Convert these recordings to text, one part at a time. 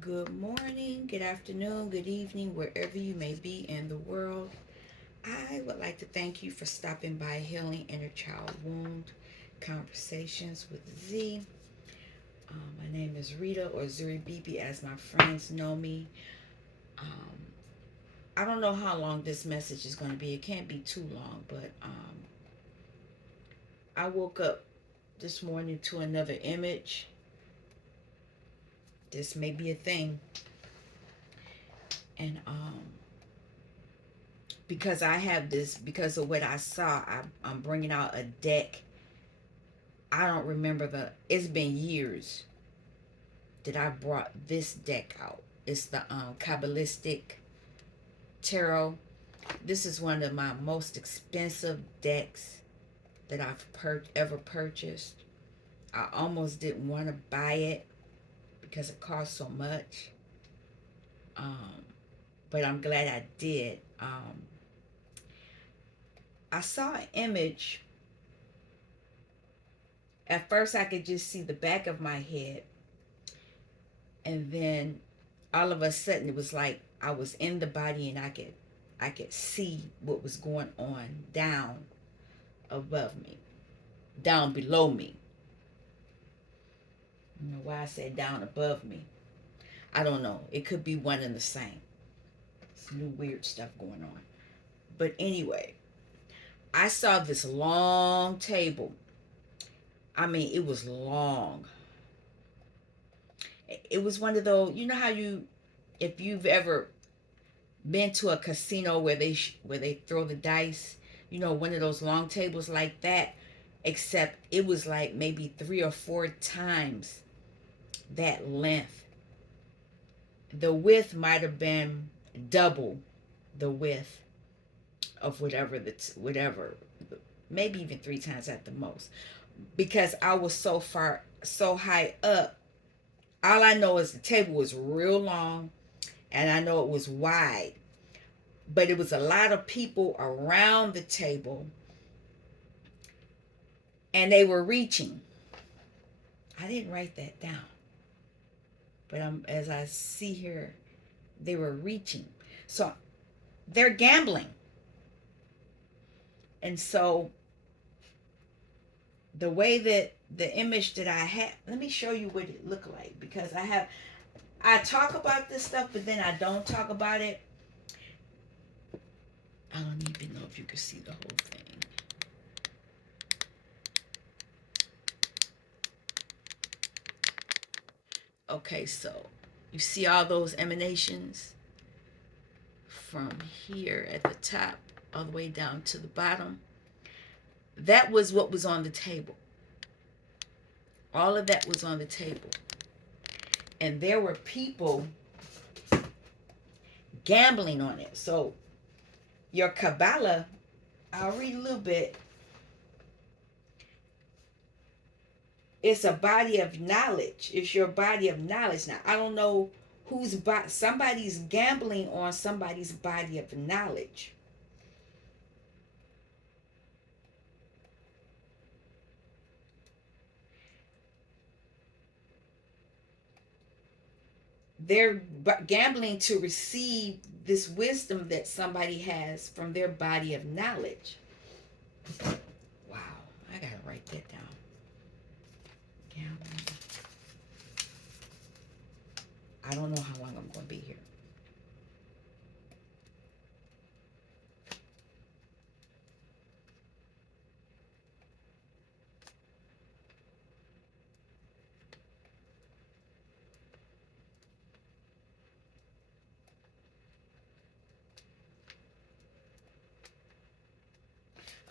Good morning, good afternoon, good evening, wherever you may be in the world. I would like to thank you for stopping by Healing Inner Child Wound Conversations with Z. My name is Rita, or Zuri Bibi as my friends know me. Um, I don't know how long this message is going to be. It can't be too long, but I woke up this morning to another image. This may be a thing. And because I have this, because of what I saw, I'm bringing out a deck. I don't remember it's been years that I brought this deck out. It's the Kabbalistic Tarot. This is one of my most expensive decks that I've ever purchased. I almost didn't want to buy it because it cost so much. Um, but I'm glad I did. I saw an image. At first, I could just see the back of my head, and then all of a sudden, it was like I was in the body, and I could see what was going on down above me, down below me. You know why I said down above me? I don't know. It could be one and the same. It's new weird stuff going on. But anyway, I saw this long table. I mean, it was long. It was one of those, you know how if you've ever been to a casino where they throw the dice, one of those long tables like that, except it was like maybe 3 or 4 times that length. The width might have been double the width of whatever, maybe even 3 times at the most, because I was so high up. All I know is the table was real long, and I know it was wide, but it was a lot of people around the table, and they were reaching. I didn't write that down, but as I see here, they were reaching. So they're gambling. And so the way that the image that I had, let me show you what it looked like, because I talk about this stuff, but then I don't talk about it. I don't even know if you can see the whole thing. Okay, so you see all those emanations from here at the top all the way down to the bottom. That was what was on the table. All of that was on the table. And there were people gambling on it. So your Kabbalah, I'll read a little bit. It's a body of knowledge. It's your body of knowledge. Now, I don't know somebody's gambling on somebody's body of knowledge. They're gambling to receive this wisdom that somebody has from their body of knowledge. Wow, I gotta write that down. Gambling. I don't know how long I'm going to be here.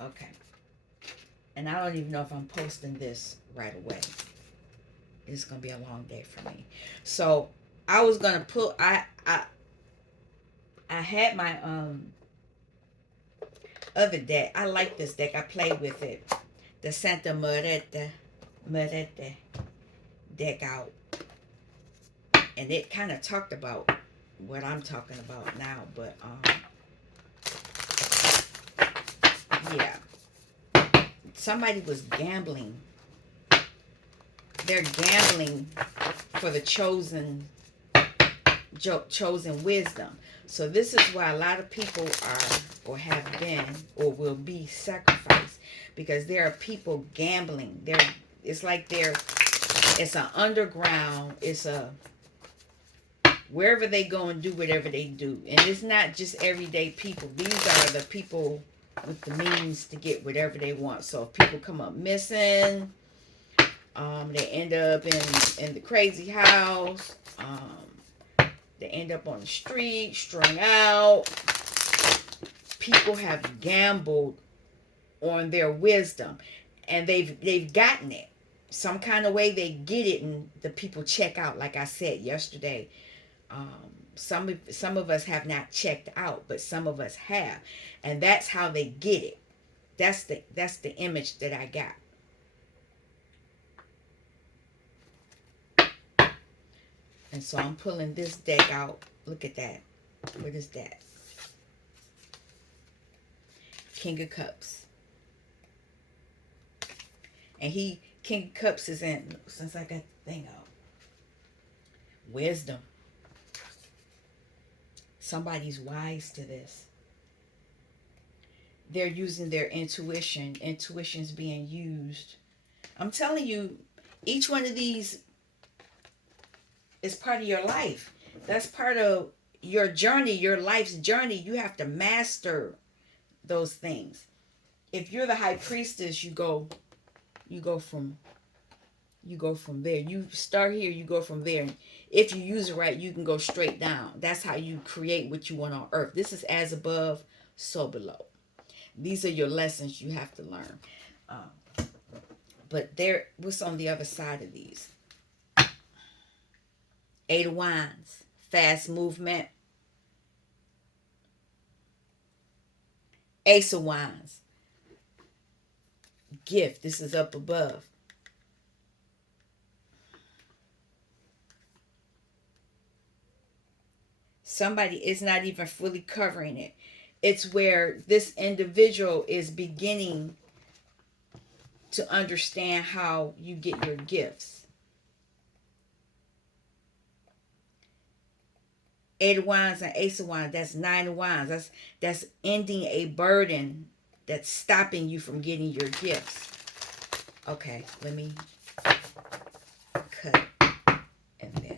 Okay. And I don't even know if I'm posting this right away. It's going to be a long day for me. So I was going to put, I had my other deck. I like this deck. I play with it. The Santa Muerte deck out. And it kind of talked about what I'm talking about now. But, yeah. Somebody was gambling. They're gambling for the chosen chosen wisdom. So this is why a lot of people are or have been or will be sacrificed, because there are people gambling. It's like it's an underground, it's a wherever they go and do whatever they do. And it's not just everyday people. These are the people with the means to get whatever they want. So if people come up missing, they end up in the crazy house. They end up on the street, strung out. People have gambled on their wisdom, and they've gotten it. Some kind of way they get it, and the people check out. Like I said yesterday, some of us have not checked out, but some of us have, and that's how they get it. That's the image that I got. And so I'm pulling this deck out. Look at that. What is that? King of Cups. And King of Cups is in, since I got the thing out, wisdom. Somebody's wise to this. They're using their intuition. Intuition's being used. I'm telling you, each one of these is part of your life. That's part of your journey, your life's journey. You have to master those things. If you're the high priestess, you go from there. You start here, you go from there. If you use it right, you can go straight down. That's how you create what you want on earth. This is as above, so below. These are your lessons you have to learn. But what's on the other side of these? Eight of Wands, fast movement. Ace of Wands, gift. This is up above. Somebody is not even fully covering it. It's where this individual is beginning to understand how you get your gifts. Eight of Wands and Ace of Wands, that's Nine of Wands. That's ending a burden that's stopping you from getting your gifts. Okay, let me cut and then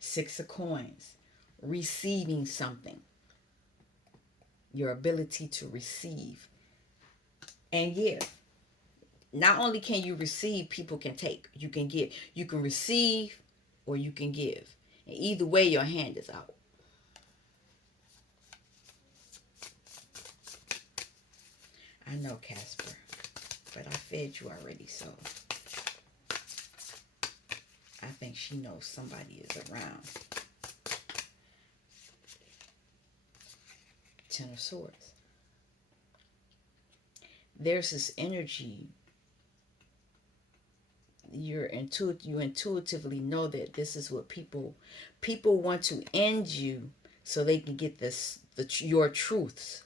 Six of Coins, receiving something. Your ability to receive and give. Not only can you receive, people can take. You can give. You can receive or you can give. And either way, your hand is out. I know, Casper, but I fed you already, so I think she knows somebody is around. Ten of Swords. There's this energy. You intuitively know that this is what people want to end you so they can get your truths.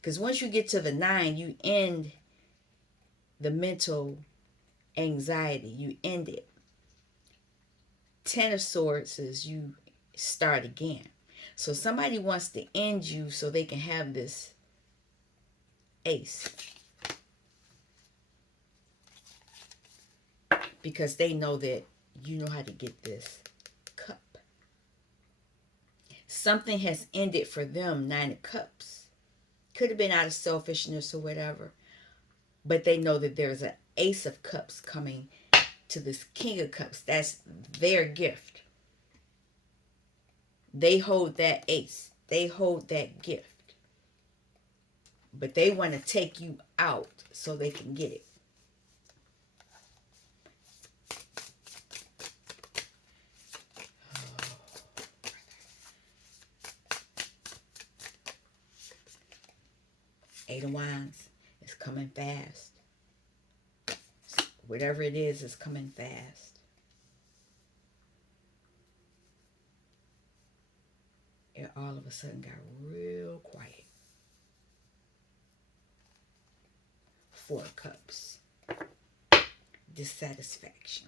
Because once you get to the 9, you end the mental anxiety. You end it. 10 of Swords is you start again. So somebody wants to end you so they can have this ace. Because they know that you know how to get this cup. Something has ended for them, 9 of Cups. Could have been out of selfishness or whatever. But they know that there's an Ace of Cups coming to this King of Cups. That's their gift. They hold that ace. They hold that gift. But they want to take you out so they can get it. Eight of Wands is coming fast. Whatever it is coming fast. It all of a sudden got real quiet. Four of Cups. Dissatisfaction.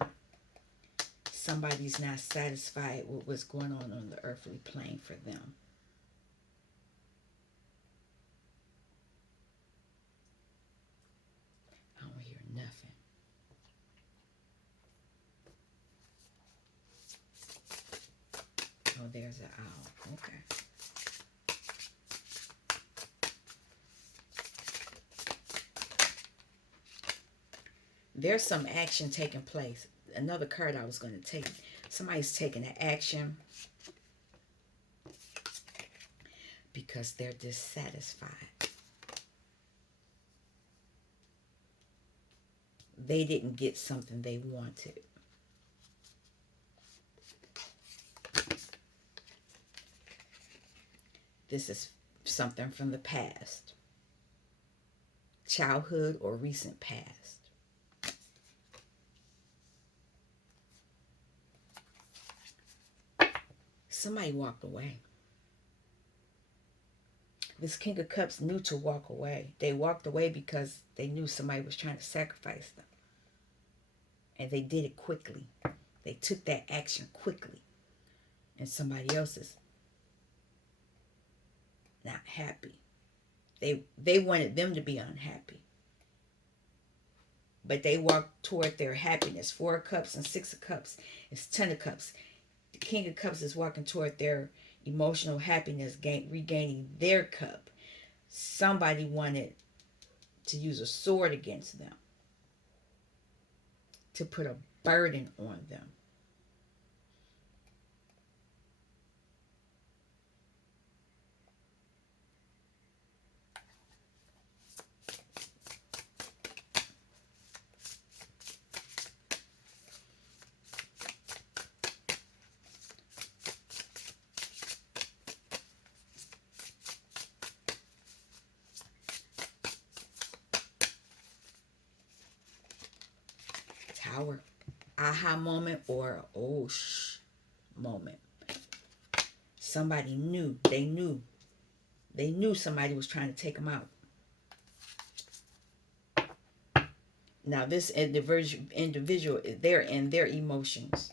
Somebody's not satisfied with what's going on the earthly plane for them. I don't hear nothing. Oh, there's an owl. Okay. There's some action taking place. Another card I was going to take. Somebody's taking an action because they're dissatisfied. They didn't get something they wanted. This is something from the past. Childhood or recent past. Somebody walked away. This King of Cups knew to walk away. They walked away because they knew somebody was trying to sacrifice them. And they did it quickly. They took that action quickly. And somebody else is not happy. They wanted them to be unhappy. But they walked toward their happiness. 4 of Cups and 6 of Cups. It's 10 of Cups. The King of Cups is walking toward their emotional happiness, regaining their cup. Somebody wanted to use a sword against them, to put a burden on them. Tower, aha moment, or oh shh moment. Somebody knew. They knew somebody was trying to take them out. Now this individual, they're in their emotions.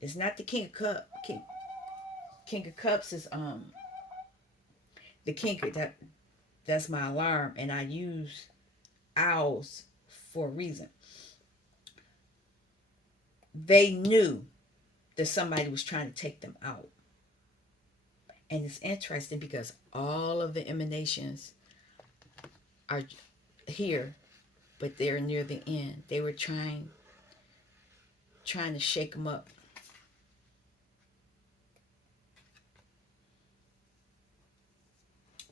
It's not the King of Cups. King of Cups is the King of that's my alarm, and I use owls for a reason. They knew that somebody was trying to take them out. And it's interesting because all of the emanations are here, but they're near the end. They were trying to shake them up.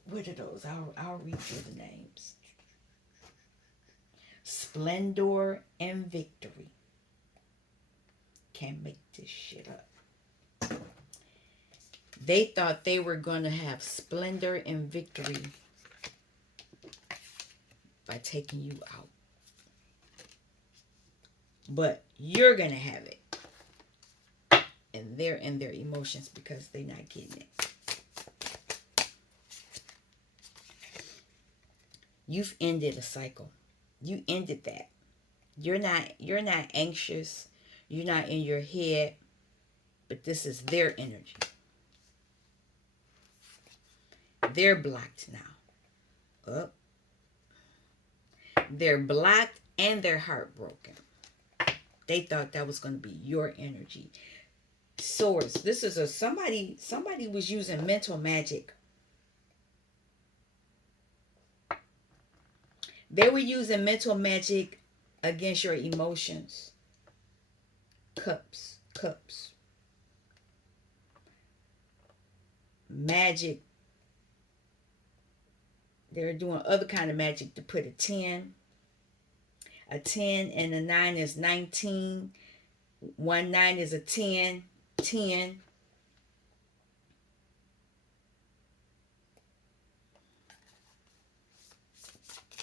What are those? I'll read through the names. Splendor and Victory. Can't make this shit up. They thought they were going to have splendor and victory by taking you out. But you're going to have it. And they're in their emotions because they're not getting it. You've ended a cycle. You ended that. You're not anxious. You're not in your head. But this is their energy. They're blocked now. Up. They're blocked and they're heartbroken. They thought that was going to be your energy. Swords. This is somebody was using mental magic. They were using mental magic against your emotions. Cups. Magic. They're doing other kind of magic to put a 10. A 10 and a 9 is 19. 1 9 is a 10. 10.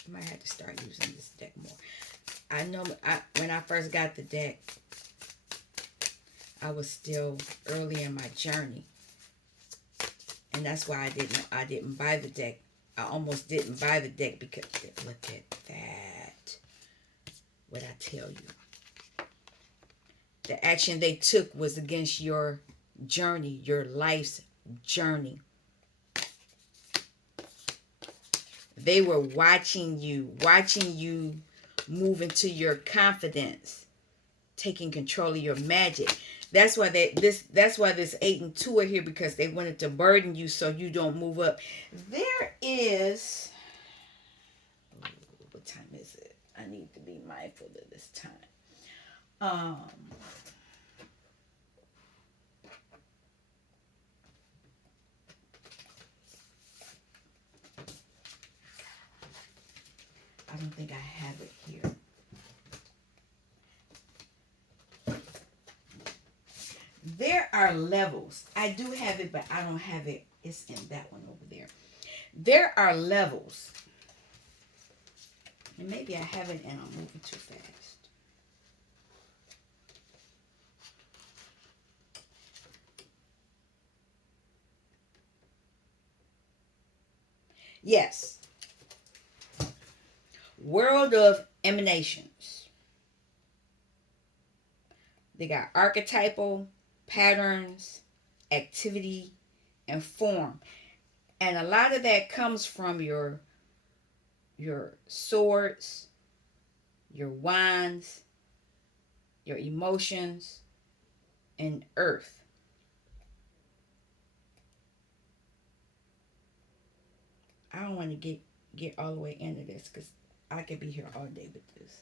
I might have to start using this deck more. I know when I first got the deck, I was still early in my journey. And that's why I didn't buy the deck. I almost didn't buy the deck because look at that. what I tell you. The action they took was against your journey, your life's journey. They were watching you move into your confidence, taking control of your magic. That's why this 8 and 2 are here, because they wanted to burden you so you don't move up. There is, what time is it? I need to be mindful of this time. I don't think I have it here. There are levels. I do have it, but I don't have it. It's in that one over there. There are levels. And maybe I have it and I'm moving too fast. Yes. World of emanations. They got archetypal, patterns, activity, and form. And a lot of that comes from your swords, your wands, your emotions, and earth. I don't want to get all the way into this because I could be here all day with this.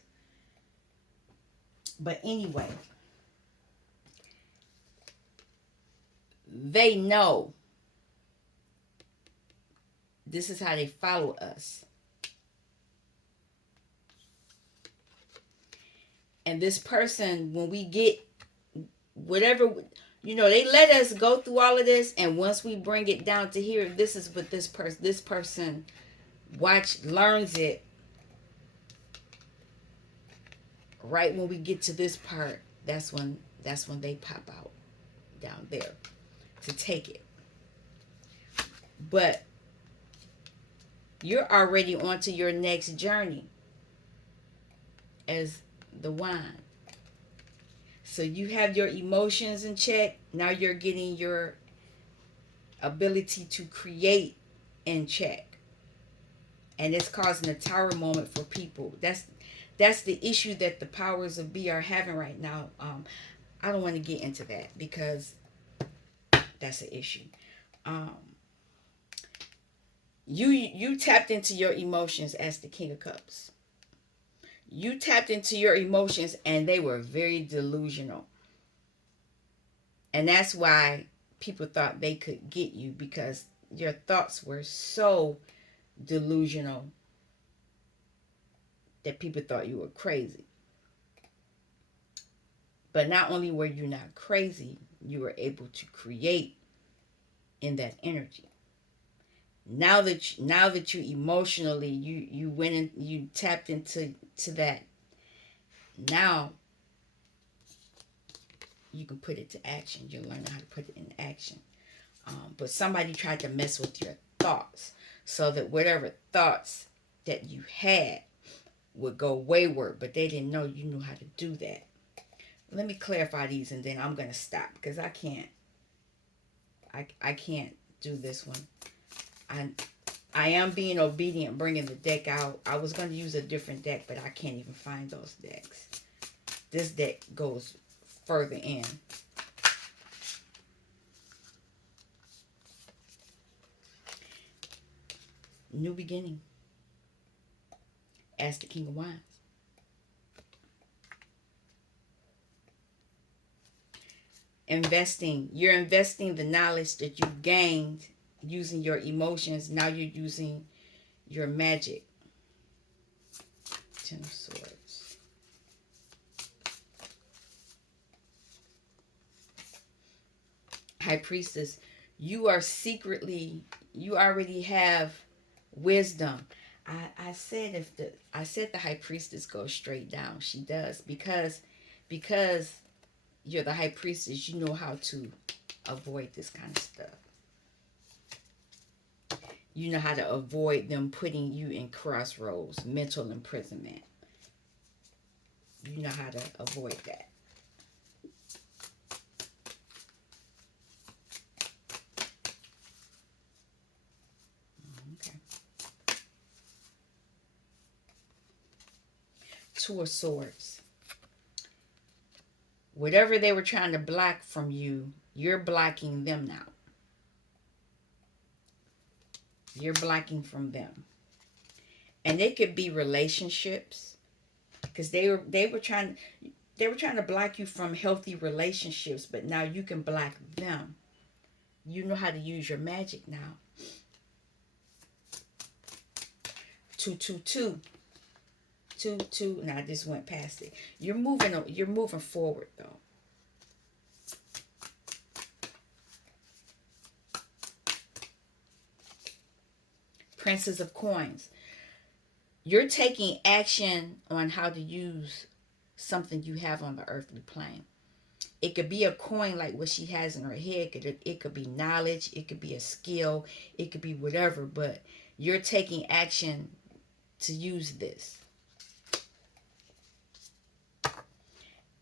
But anyway, they know this is how they follow us. And this person, when we get whatever, they let us go through all of this, and once we bring it down to here, this is what this person learns it. Right when we get to this part, that's when they pop out down there to take it. But you're already onto your next journey as the wine. So you have your emotions in check. Now you're getting your ability to create in check. And it's causing a tower moment for people. That's the issue that the powers of be are having right now. I don't want to get into that because that's an issue. You tapped into your emotions as the King of Cups. You tapped into your emotions and they were very delusional. And that's why people thought they could get you, because your thoughts were so delusional that people thought you were crazy. But not only were you not crazy, you were able to create in that energy. Now that you emotionally you went and you tapped into that, now you can put it to action. You're learning how to put it in action. But somebody tried to mess with your thoughts so that whatever thoughts that you had would go wayward, but they didn't know you knew how to do that. Let me clarify these and then I'm going to stop because I can't do this one. I am being obedient, bringing the deck out. I was going to use a different deck, but I can't even find those decks. This deck goes further in. New beginning. As the King of Wands. Investing. You're investing the knowledge that you've gained using your emotions. Now you're using your magic. Ten of Swords. High Priestess. You already have wisdom. I said the High Priestess goes straight down. She does, because you're the High Priestess. You know how to avoid this kind of stuff. You know how to avoid them putting you in crossroads, mental imprisonment. You know how to avoid that. Okay. Two of Swords. Whatever they were trying to block from you, you're blocking them now. You're blocking from them. And it could be relationships, because they were trying to block you from healthy relationships, but now you can block them. You know how to use your magic now. 222. 2 2. Now I just went past it. You're moving forward though. Princess of Coins. You're taking action on how to use something you have on the earthly plane. It could be a coin like what she has in her head. It could be knowledge. It could be a skill. It could be whatever. But you're taking action to use this.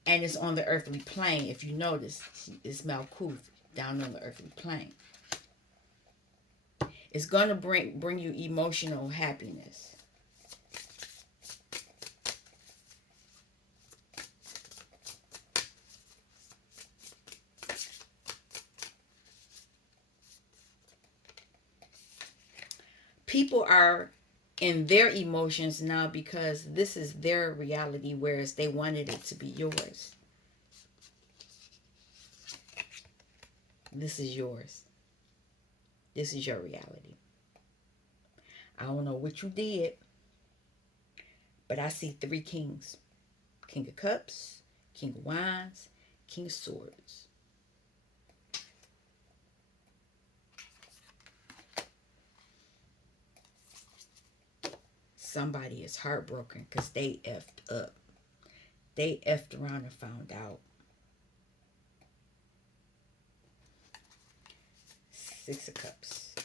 And it's on the earthly plane. If you notice, it's Malkuth down on the earthly plane. It's going to bring you emotional happiness. People are in their emotions now because this is their reality, whereas they wanted it to be yours. This is yours. This is your reality. I don't know what you did, but I see 3 kings. King of Cups, King of Wands, King of Swords. Somebody is heartbroken because they effed up. They effed around and found out. 6 of Cups.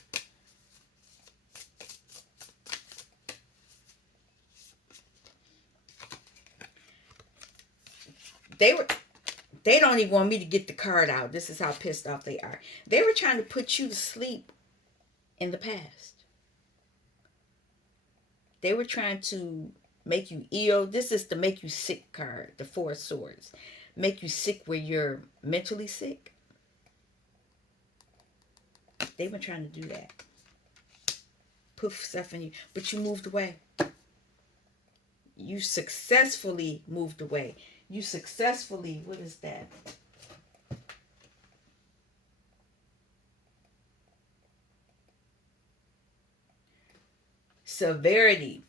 They don't even want me to get the card out. This is how pissed off they are. They were trying to put you to sleep in the past. They were trying to make you ill. This is the make you sick card, the 4 of Swords. Make you sick where you're mentally sick. They were trying to do that. Put stuff in you. But you moved away. You successfully moved away. You successfully, what is that? Severity.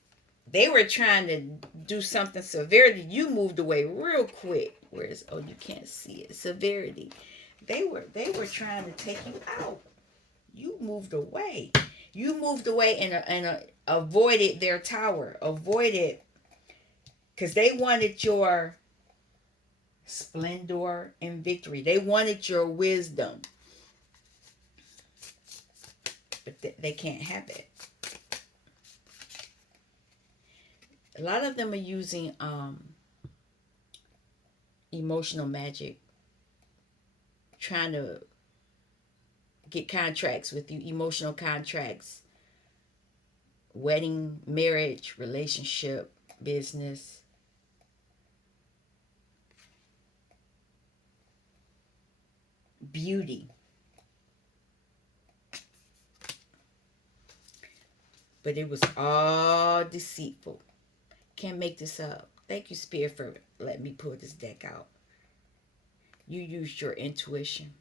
They were trying to do something severity. You moved away real quick. Whereas, oh, you can't see it. Severity. They were trying to take you out. You moved away. You moved away and avoided their tower. Avoided, because they wanted your splendor and victory. They wanted your wisdom. But they can't have it. A lot of them are using emotional magic, trying to get contracts with you, emotional contracts, wedding, marriage, relationship, business. Beauty. But it was all deceitful. Can't make this up. Thank you, Spirit, for letting me pull this deck out. You used your intuition.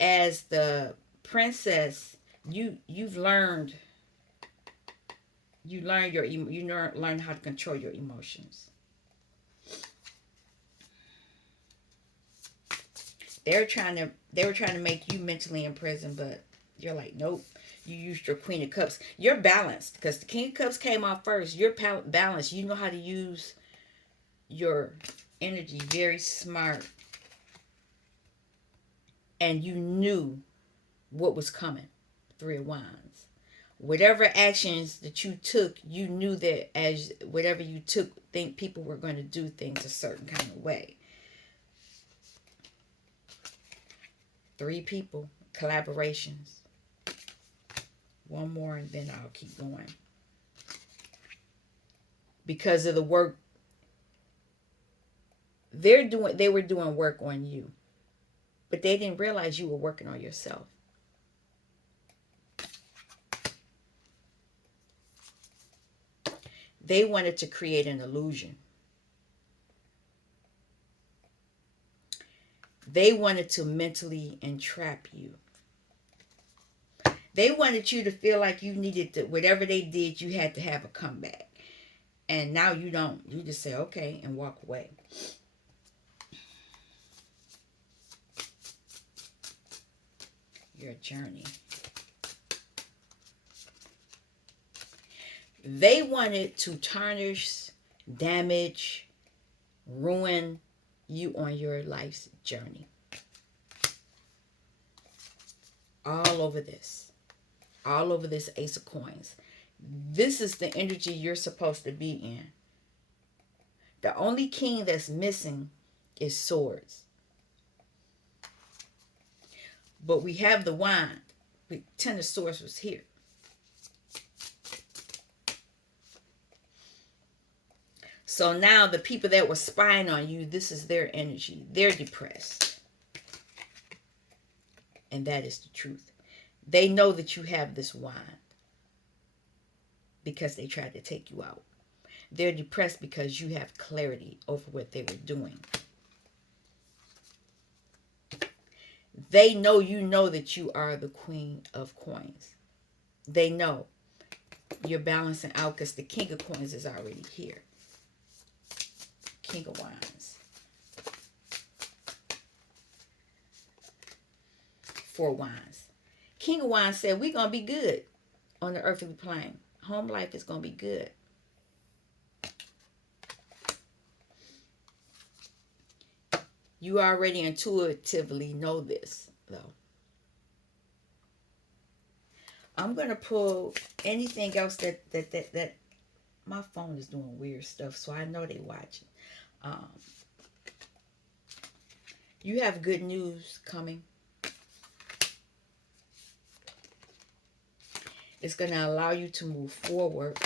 As the princess, you've learned. You learn how to control your emotions. They were trying to make you mentally imprisoned, but you're like, nope. You used your Queen of Cups. You're balanced because the King of Cups came off first. You're balanced. You know how to use your energy. Very smart. And you knew what was coming. 3 of Wands. whatever actions that you took, you knew that as whatever you took, think people were going to do things a certain kind of way. 3 people, collaborations. One more and then I'll keep going. Because of the work they were doing work on you. But they didn't realize you were working on yourself. They wanted to create an illusion. They wanted to mentally entrap you. They wanted you to feel like you needed to, whatever they did, you had to have a comeback. And now you don't. You just say, okay, and walk away. Your journey. They wanted to tarnish, damage, ruin you on your life's journey. All over this. All over this Ace of Coins. This is the energy you're supposed to be in. The only king that's missing is swords. But we have the wand. The 10 of swords was here. So now the people that were spying on you, this is their energy. They're depressed. And that is the truth. They know that you have this wand because they tried to take you out. They're depressed because you have clarity over what they were doing. They know you know that you are the Queen of Coins. They know you're balancing out because the King of Coins is already here. King of Wands. 4 Wands. King of Wands said, we're going to be good on the earthly plane. Home life is going to be good. You already intuitively know this, though. I'm going to pull anything else that my phone is doing weird stuff, so I know they're watching. You have good news coming. It's going to allow you to move forward.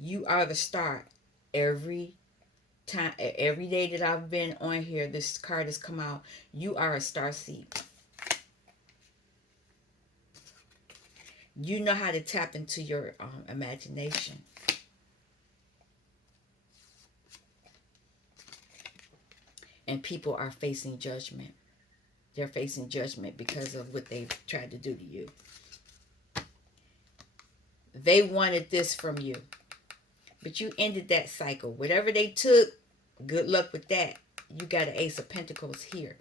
You are the star. Every time, every day that I've been on here, this card has come out. You are a starseed. You know how to tap into your imagination. And people are facing judgment. They're facing judgment because of what they've tried to do to you. They wanted this from you. But you ended that cycle. Whatever they took, good luck with that. You got an Ace of Pentacles here.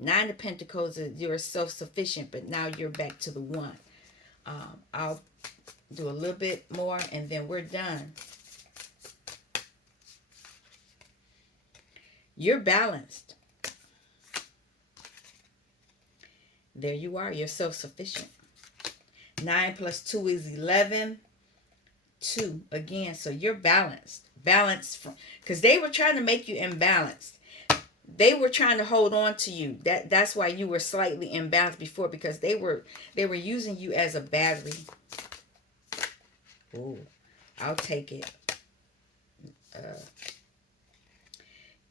9 of Pentacles, you're self-sufficient, but now you're back to the 1. I'll do a little bit more and then we're done. You're balanced. There you are. You're self-sufficient. 9 plus 2 is 11. 2 again. So you're balanced. Balanced from, because they were trying to make you imbalanced. They were trying to hold on to you. That's why you were slightly imbalanced before, because they were using you as a battery. Ooh, I'll take it.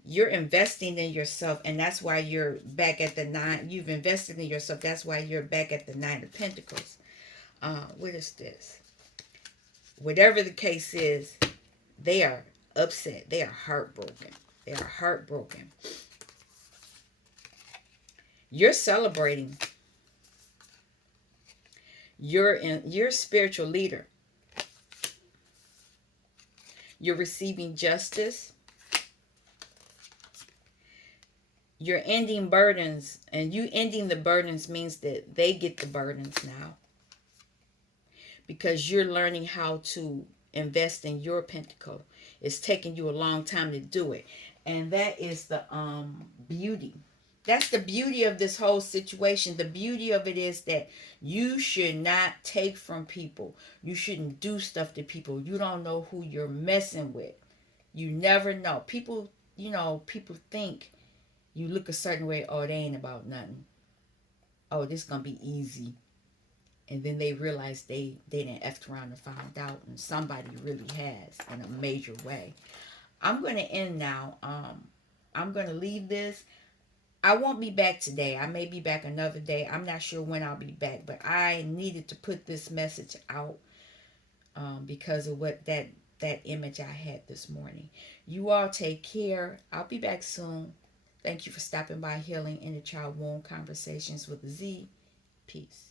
You're investing in yourself, and that's why you're back at the 9. You've invested in yourself. That's why you're back at the 9 of Pentacles. What is this? Whatever the case is, they are upset. They are heartbroken. They are heartbroken. You're celebrating. You're a spiritual leader. You're receiving justice. You're ending burdens, and you ending the burdens means that they get the burdens now, because you're learning how to invest in your pentacle. It's taking you a long time to do it, and that is the beauty. That's the beauty of this whole situation. The beauty of it is that you should not take from people. You shouldn't do stuff to people. You don't know who you're messing with. You never know. People, people think you look a certain way. Oh, they ain't about nothing. Oh, this gonna be easy. And then they realize they didn't effed around and found out, and somebody really has in a major way. I'm gonna end now. I'm gonna leave this. I won't be back today. I may be back another day. I'm not sure when I'll be back, but I needed to put this message out because of what that image I had this morning. You all take care. I'll be back soon. Thank you for stopping by Healing in the Child Womb Conversations with Z. Peace.